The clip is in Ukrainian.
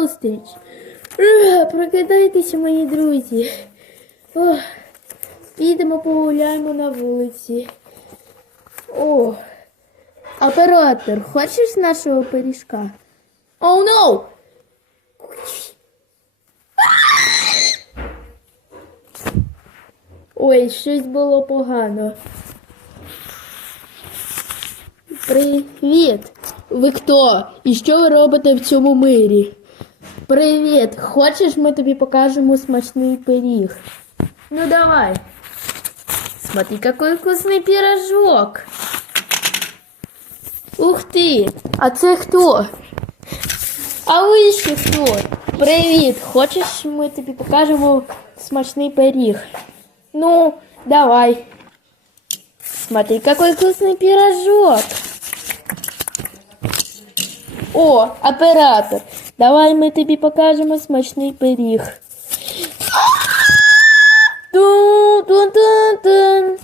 зустріч. Прокидайтеся, мої друзі. Ох, підемо погуляємо на вулиці. О, оператор, хочеш нашого пиріжка? Оу, oh, no! Ой, щось було погано. Привіт! Ви хто? І що ви робите в цьому мирі? Привіт! Хочеш, ми тобі покажемо смачний пиріг? Ну давай. Смотри, какой вкусный пирожок. Ух ти! А це хто? А ви ще хто? Привіт! Хочеш, ми тобі покажемо смачний пиріг? Ну, давай. Смотри, какой вкусный пирожок. О, оператор. Давай ми тобі покажемо смачний пиріг. Тун-тун-тун-тун.